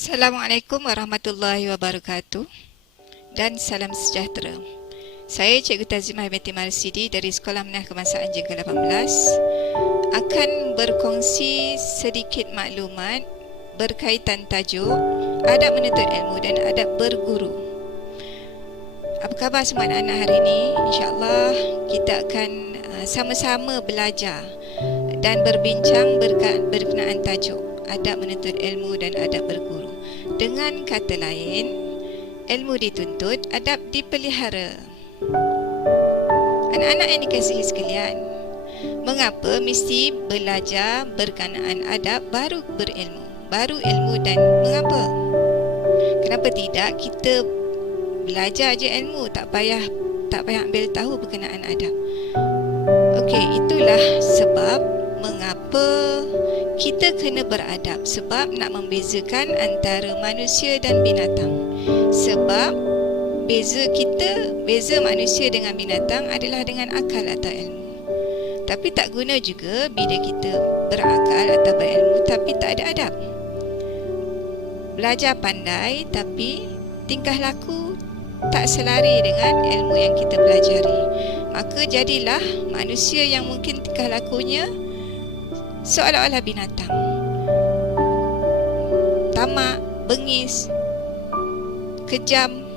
Assalamualaikum warahmatullahi wabarakatuh dan salam sejahtera. Saya Cikgu Tazimah binti Marsidi dari Sekolah Menengah Kebangsaan Jengkel 18 akan berkongsi sedikit maklumat berkaitan tajuk adab menuntut ilmu dan adab berguru. Apa khabar semua anak-anak hari ini? InsyaAllah kita akan sama-sama belajar dan berbincang berkenaan tajuk adab menuntut ilmu dan adab berguru. Dengan kata lain, ilmu dituntut, adab dipelihara. Anak-anak yang dikasihi sekalian, mengapa mesti belajar berkenaan adab baru berilmu? Baru ilmu dan mengapa? Kenapa tidak kita belajar je ilmu, tak payah ambil tahu berkenaan adab? Okey, itulah sebab mengapa kita kena beradab, sebab nak membezakan antara manusia dan binatang. Sebab beza manusia dengan binatang adalah dengan akal atau ilmu. Tapi tak guna juga bila kita berakal atau berilmu tapi tak ada adab. Belajar pandai tapi tingkah laku tak selari dengan ilmu yang kita pelajari. Maka jadilah manusia yang mungkin tingkah lakunya seolah-olah binatang, tamak, bengis, kejam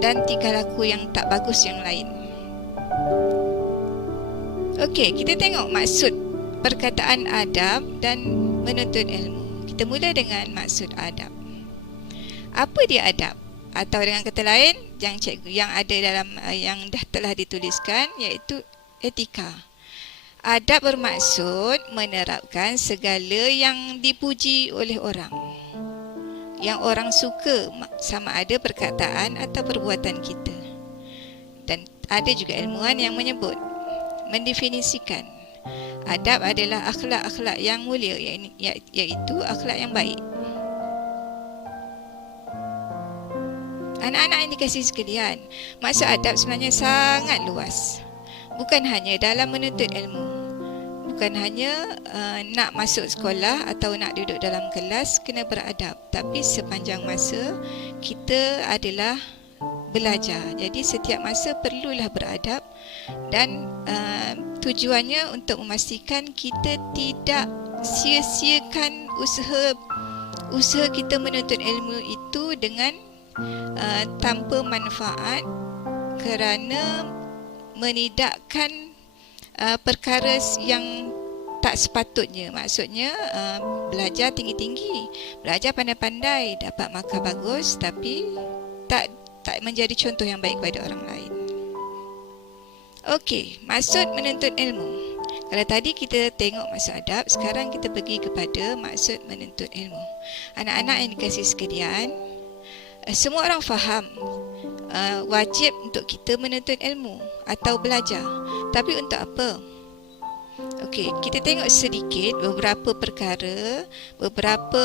dan tingkah laku yang tak bagus yang lain. Okey, kita tengok maksud perkataan adab dan menuntut ilmu. Kita mula dengan maksud adab. Apa dia adab? Atau dengan kata lain yang ada dalam yang dah telah dituliskan, iaitu etika. Adab bermaksud menerapkan segala yang dipuji oleh orang, yang orang suka, sama ada perkataan atau perbuatan kita. Dan ada juga ilmuwan yang menyebut, mendefinisikan adab adalah akhlak-akhlak yang mulia, iaitu akhlak yang baik. Anak-anak yang dikasihi sekalian, maksud adab sebenarnya sangat luas. Bukan hanya dalam menuntut ilmu, bukan hanya nak masuk sekolah atau nak duduk dalam kelas kena beradab, tapi sepanjang masa kita adalah belajar. Jadi setiap masa perlulah beradab dan tujuannya untuk memastikan kita tidak sia-siakan usaha kita menuntut ilmu itu dengan tanpa manfaat kerana menidakkan perkara yang tak sepatutnya. Maksudnya belajar tinggi-tinggi, belajar pandai-pandai, dapat markah bagus tapi tak menjadi contoh yang baik kepada orang lain. Okey, maksud menuntut ilmu. Kalau tadi kita tengok maksud adab, sekarang kita pergi kepada maksud menuntut ilmu. Anak-anak yang dikasihi sekalian, semua orang faham wajib untuk kita menuntut ilmu atau belajar. Tapi untuk apa? Okey, kita tengok sedikit beberapa perkara, beberapa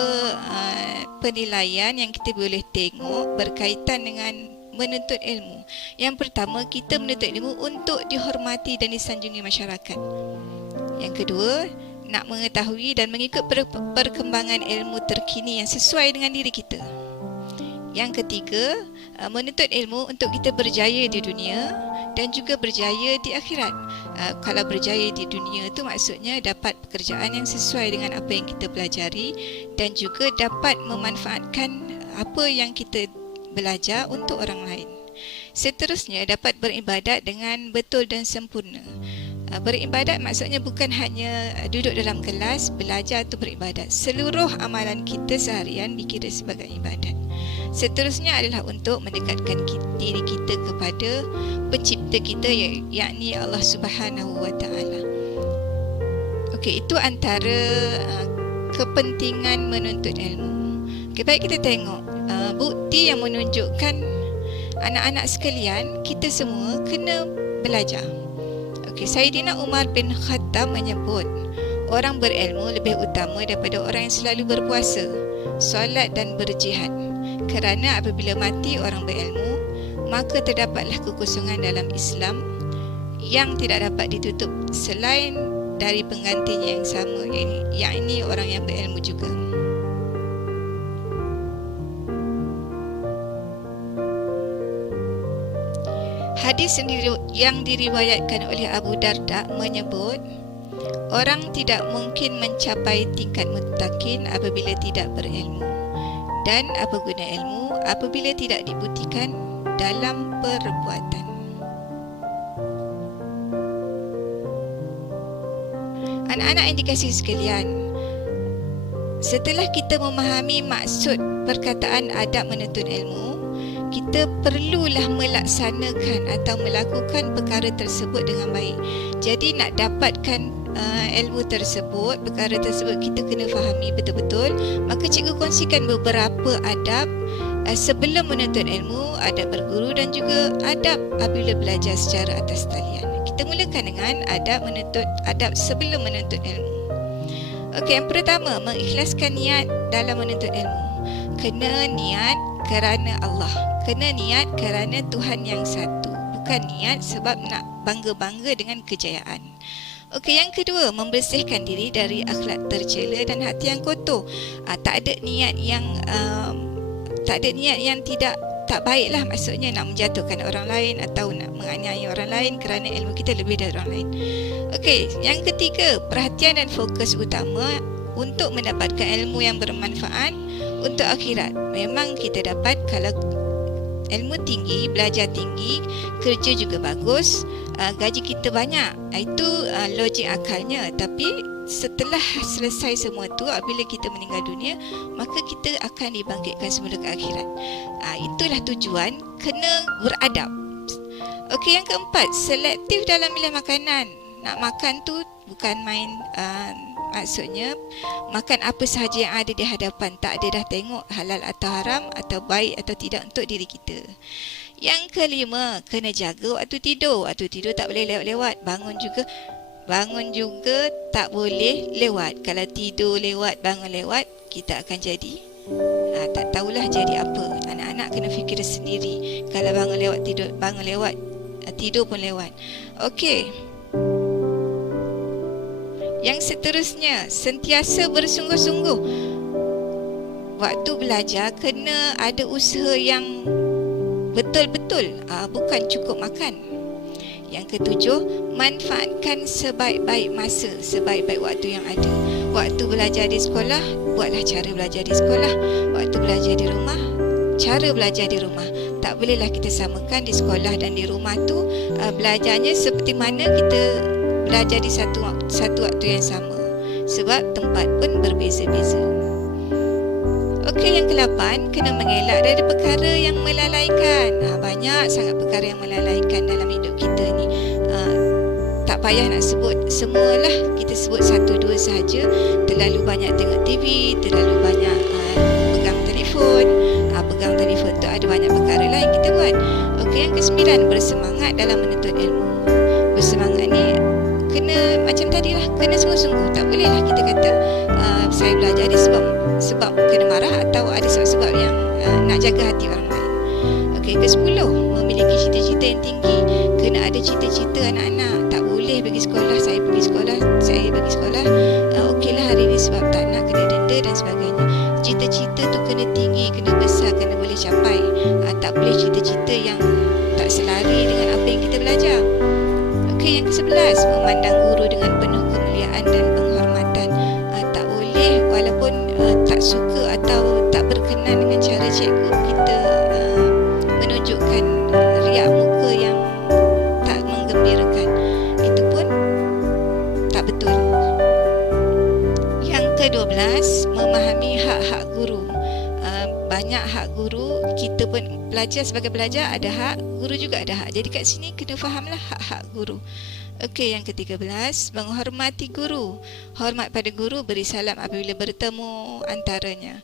penilaian yang kita boleh tengok berkaitan dengan menuntut ilmu. Yang pertama, kita menuntut ilmu untuk dihormati dan disanjungi masyarakat. Yang kedua, nak mengetahui dan mengikut perkembangan ilmu terkini yang sesuai dengan diri kita. Yang ketiga, menuntut ilmu untuk kita berjaya di dunia dan juga berjaya di akhirat. Kalau berjaya di dunia itu maksudnya dapat pekerjaan yang sesuai dengan apa yang kita pelajari dan juga dapat memanfaatkan apa yang kita belajar untuk orang lain. Seterusnya, dapat beribadat dengan betul dan sempurna. Beribadat maksudnya bukan hanya duduk dalam kelas, belajar atau beribadat. Seluruh amalan kita seharian dikira sebagai ibadat. Seterusnya adalah untuk mendekatkan diri kita kepada pencipta kita, yakni Allah Subhanahu wa Ta'ala. Okey, itu antara kepentingan menuntut ilmu. Okey, baik, kita tengok bukti yang menunjukkan anak-anak sekalian, kita semua kena belajar. Okey, Sayyidina Umar bin Khattab menyebut orang berilmu lebih utama daripada orang yang selalu berpuasa, solat dan berjihad. Kerana apabila mati orang berilmu, maka terdapatlah kekosongan dalam Islam yang tidak dapat ditutup selain dari penggantinya yang sama, yakni orang yang berilmu juga. Hadis yang diriwayatkan oleh Abu Darda menyebut, orang tidak mungkin mencapai tingkat muttaqin apabila tidak berilmu. Dan apa guna ilmu apabila tidak dibuktikan dalam perbuatan. Anak-anak yang dikasihi sekalian, setelah kita memahami maksud perkataan adab menuntut ilmu, kita perlulah melaksanakan atau melakukan perkara tersebut dengan baik. Jadi nak dapatkan ilmu tersebut, perkara tersebut kita kena fahami betul-betul. Maka cikgu kongsikan beberapa adab sebelum menuntut ilmu, adab berguru dan juga adab apabila belajar secara atas talian. Kita mulakan dengan adab sebelum menuntut ilmu. Okey, yang pertama, mengikhlaskan niat dalam menuntut ilmu. Kena niat kerana Allah, kena niat kerana Tuhan yang satu, bukan niat sebab nak bangga-bangga dengan kejayaan. Okey, yang kedua, membersihkan diri dari akhlak tercela dan hati yang kotor. Tak ada niat yang tak baiklah, maksudnya nak menjatuhkan orang lain atau nak menganiaya orang lain kerana ilmu kita lebih dari orang lain. Okey, yang ketiga, perhatian dan fokus utama untuk mendapatkan ilmu yang bermanfaat untuk akhirat. Memang kita dapat kalau ilmu tinggi, belajar tinggi, kerja juga bagus, gaji kita banyak. Itu logik akalnya. Tapi setelah selesai semua tu, apabila kita meninggal dunia, maka kita akan dibangkitkan semula ke akhirat. Itulah tujuan, kena beradab. Okey, yang keempat, selektif dalam milih makanan. Nak makan tu bukan main, maksudnya makan apa sahaja yang ada di hadapan, tak ada dah tengok halal atau haram atau baik atau tidak untuk diri kita. Yang kelima, kena jaga waktu tidur. Waktu tidur tak boleh lewat-lewat. Bangun juga tak boleh lewat. Kalau tidur lewat, bangun lewat, kita akan jadi tak tahulah jadi apa. Anak-anak kena fikir sendiri. Kalau bangun lewat, bangun lewat, tidur pun lewat. Okey. Yang seterusnya, sentiasa bersungguh-sungguh. Waktu belajar kena ada usaha yang betul-betul, bukan cukup makan. Yang ketujuh, manfaatkan sebaik-baik masa, sebaik-baik waktu yang ada. Waktu belajar di sekolah, buatlah cara belajar di sekolah. Waktu belajar di rumah, cara belajar di rumah. Tak bolehlah kita samakan di sekolah dan di rumah tu belajarnya seperti mana kita belajar di satu waktu yang sama, sebab tempat pun berbeza-beza. Okey, yang ke-8, kena mengelak dari perkara yang melalaikan. Banyak sangat perkara yang melalaikan dalam hidup kita ni. Tak payah nak sebut semualah, kita sebut 1-2 sahaja. Terlalu banyak tengok TV, terlalu banyak pegang telefon tu ada banyak perkara lah yang kita buat. Okey, yang ke-9, bersemangat dalam menuntut ilmu. Bersemangat ni kena macam tadilah, kena sungguh-sungguh. Tak bolehlah kita kata saya belajar ni sebab kena marah atau ada sebab-sebab yang nak jaga hati orang lain. Okey, ke-10, memiliki cita-cita yang tinggi. Kena ada cita-cita anak-anak. Tak boleh pergi sekolah, saya pergi sekolah. Okeylah hari ni sebab tak nak kena denda dan sebagainya. Cita-cita tu kena tinggi, kena besar, kena boleh capai. Tak boleh cita-cita yang tak selari dengan apa yang kita belajar. Okey, yang ke-11, memandang guru dengan penuh kemuliaan dan penghormatan. Tak boleh, walaupun tak suka atau tak berkenan dengan cara cikgu, kita menunjukkan riak muka yang tak menggembirakan. Itu pun tak betul. Yang ke-12, memahami hak-hak guru. Banyak hak guru, kita pun pelajar, sebagai pelajar ada hak, guru juga ada hak. Jadi kat sini kena fahamlah hak-hak guru. Okey, yang ke-13, menghormati guru. Hormat pada guru, beri salam apabila bertemu antaranya,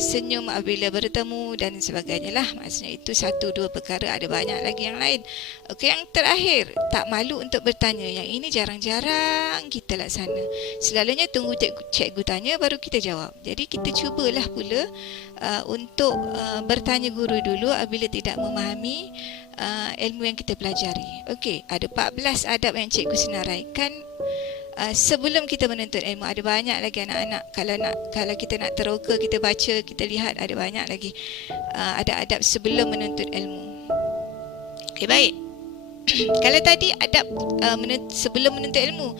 senyum apabila bertemu dan sebagainya lah. Maksudnya itu 1-2 perkara, ada banyak lagi yang lain. Okey, yang terakhir, tak malu untuk bertanya. Yang ini jarang-jarang kita laksana. Selalunya tunggu cikgu tanya baru kita jawab. Jadi kita cubalah pula untuk bertanya guru dulu apabila tidak memahami ilmu yang kita pelajari. Okey, ada 14 adab yang cikgu senaraikan sebelum kita menuntut ilmu. Ada banyak lagi anak-anak. Kalau kita nak teroka, kita baca, kita lihat, ada banyak lagi ada adab sebelum menuntut ilmu. Okey, baik. Kalau tadi adab sebelum menuntut ilmu,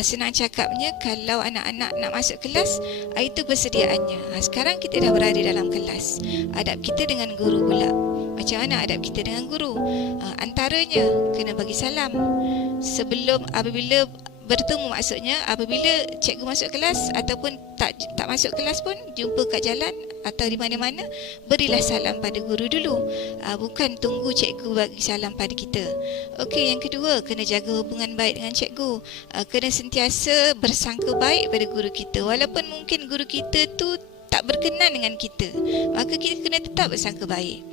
senang cakapnya, kalau anak-anak nak masuk kelas, itu persediaannya. Sekarang kita dah berada dalam kelas. Adab kita dengan guru pula. Macam mana adab kita dengan guru? Antaranya kena bagi salam sebelum, apabila bertemu, maksudnya apabila cikgu masuk kelas ataupun tak masuk kelas pun, jumpa kat jalan atau di mana-mana, berilah salam pada guru dulu. Bukan tunggu cikgu bagi salam pada kita. Okey, yang kedua, kena jaga hubungan baik dengan cikgu. Kena sentiasa bersangka baik pada guru kita. Walaupun mungkin guru kita tu tak berkenan dengan kita, maka kita kena tetap bersangka baik.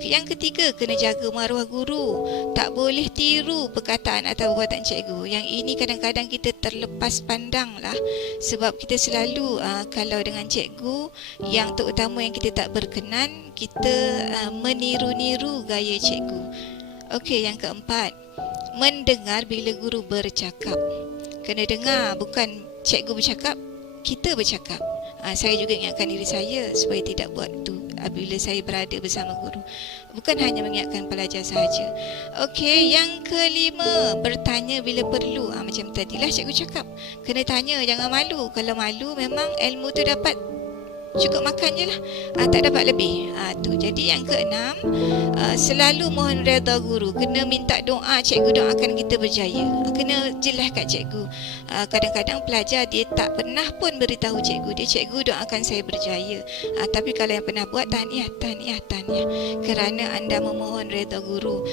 Yang ketiga, kena jaga maruah guru. Tak boleh tiru perkataan atau perbuatan cikgu. Yang ini kadang-kadang kita terlepas pandang lah. Sebab kita selalu kalau dengan cikgu yang terutama yang kita tak berkenan, kita meniru-niru gaya cikgu. Okey, yang keempat, mendengar bila guru bercakap. Kena dengar, bukan cikgu bercakap, kita bercakap. Saya juga ingatkan diri saya supaya tidak buat itu apabila saya berada bersama guru. Bukan hanya mengingatkan pelajar sahaja. Okey, yang kelima, bertanya bila perlu. Macam tadilah cikgu cakap, kena tanya, jangan malu. Kalau malu, memang ilmu tu dapat cukup makan je lah, tak dapat lebih. Tu. Jadi yang keenam, selalu mohon redha guru. Kena minta doa, cikgu doakan kita berjaya. Kena jelas kat cikgu. Kadang-kadang pelajar dia tak pernah pun beritahu cikgu dia, cikgu doakan saya berjaya. Tapi kalau yang pernah buat, tahniah, kerana anda memohon redha guru.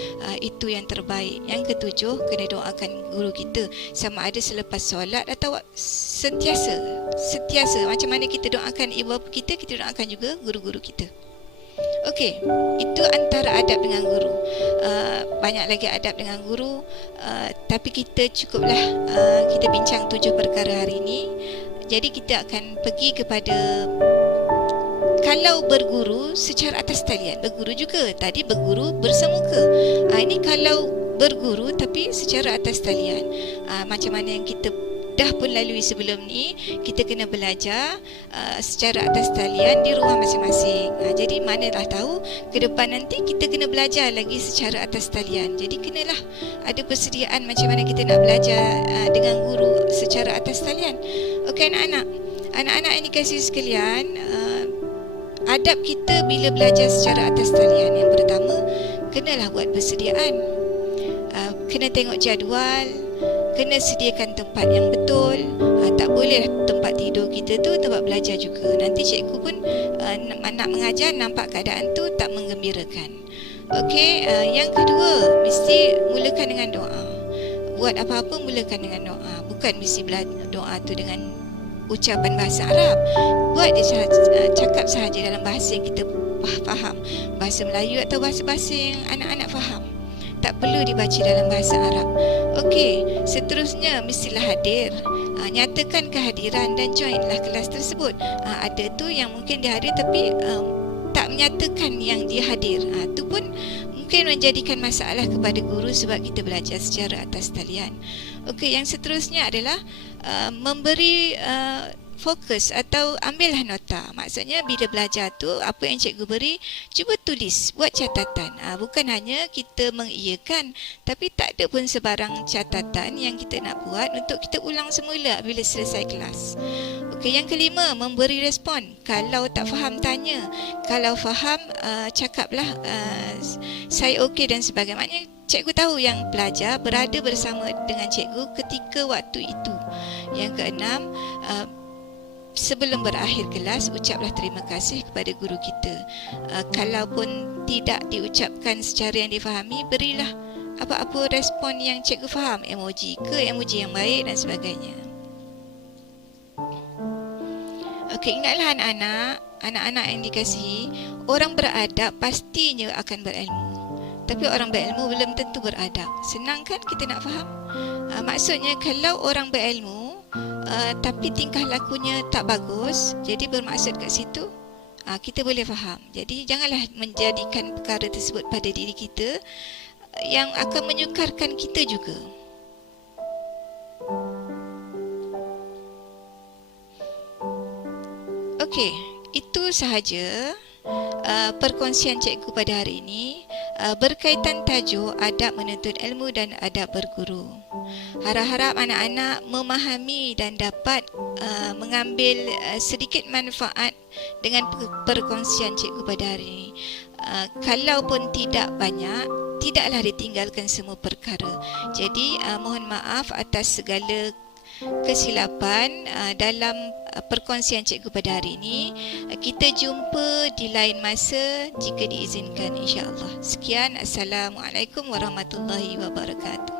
Itu yang terbaik. Yang ketujuh, kena doakan guru kita, sama ada selepas solat atau sentiasa. Macam mana kita doakan ibu bapa kita doakan juga guru-guru kita. Okey, itu antara adab dengan guru. Banyak lagi adab dengan guru, tapi kita cukuplah kita bincang 7 perkara hari ini. Jadi kita akan pergi kepada kalau berguru secara atas talian. Berguru juga, tadi berguru bersemuka. Ini kalau berguru tapi secara atas talian. Macam mana yang kita dah pun lalui sebelum ni, kita kena belajar secara atas talian di rumah masing-masing. Jadi manalah tahu ke depan nanti kita kena belajar lagi secara atas talian. Jadi kenalah ada persediaan macam mana kita nak belajar dengan guru secara atas talian. Okey anak-anak yang dikasihi sekalian, adab kita bila belajar secara atas talian, yang pertama, kenalah buat persediaan. Kena tengok jadual, kena sediakan tempat yang betul. Tak boleh tempat tidur kita tu tempat belajar juga. Nanti cikgu pun nak mengajar, nampak keadaan tu tak menggembirakan. Okey, yang kedua, mesti mulakan dengan doa. Buat apa-apa mulakan dengan doa. Bukan mesti doa tu dengan ucapan bahasa Arab. Buat dia cakap sahaja dalam bahasa yang kita faham, bahasa Melayu atau bahasa-bahasa yang anak-anak faham. Tak perlu dibaca dalam bahasa Arab. Okey, seterusnya mestilah hadir. Nyatakan kehadiran dan joinlah kelas tersebut. Ada tu yang mungkin dia hadir tapi tak menyatakan yang dia hadir. Tu pun mungkin menjadikan masalah kepada guru sebab kita belajar secara atas talian. Okey, yang seterusnya adalah memberi fokus atau ambillah nota. Maksudnya bila belajar tu, apa yang cikgu beri, cuba tulis, buat catatan. Bukan hanya kita mengiyakan, tapi tak ada pun sebarang catatan yang kita nak buat untuk kita ulang semula bila selesai kelas. Okey, yang kelima, memberi respon. Kalau tak faham, tanya. Kalau faham, cakaplah saya okey dan sebagainya. Maknanya cikgu tahu yang pelajar berada bersama dengan cikgu ketika waktu itu. Yang keenam, sebelum berakhir kelas, ucaplah terima kasih kepada guru kita. Kalaupun tidak diucapkan secara yang difahami, berilah apa-apa respon yang cikgu faham, emoji ke emoji yang baik dan sebagainya. Okey, ingatlah anak-anak yang dikasihi, orang beradab pastinya akan berilmu. Tapi orang berilmu belum tentu beradab. Senang kan kita nak faham? Maksudnya kalau orang berilmu tapi tingkah lakunya tak bagus, jadi bermaksud kat situ kita boleh faham. Jadi janganlah menjadikan perkara tersebut pada diri kita yang akan menyukarkan kita juga. Okey, itu sahaja perkongsian cikgu pada hari ini. berkaitan tajuk adab menuntut ilmu dan adab berguru. Harap-harap anak-anak memahami dan dapat mengambil sedikit manfaat dengan perkongsian cikgu pada hari ini. Kalaupun tidak banyak, tidaklah ditinggalkan semua perkara. Jadi mohon maaf atas segala kesilapan dalam perkongsian cikgu pada hari ini. Kita jumpa di lain masa jika diizinkan, insya-Allah. Sekian, Assalamualaikum warahmatullahi wabarakatuh.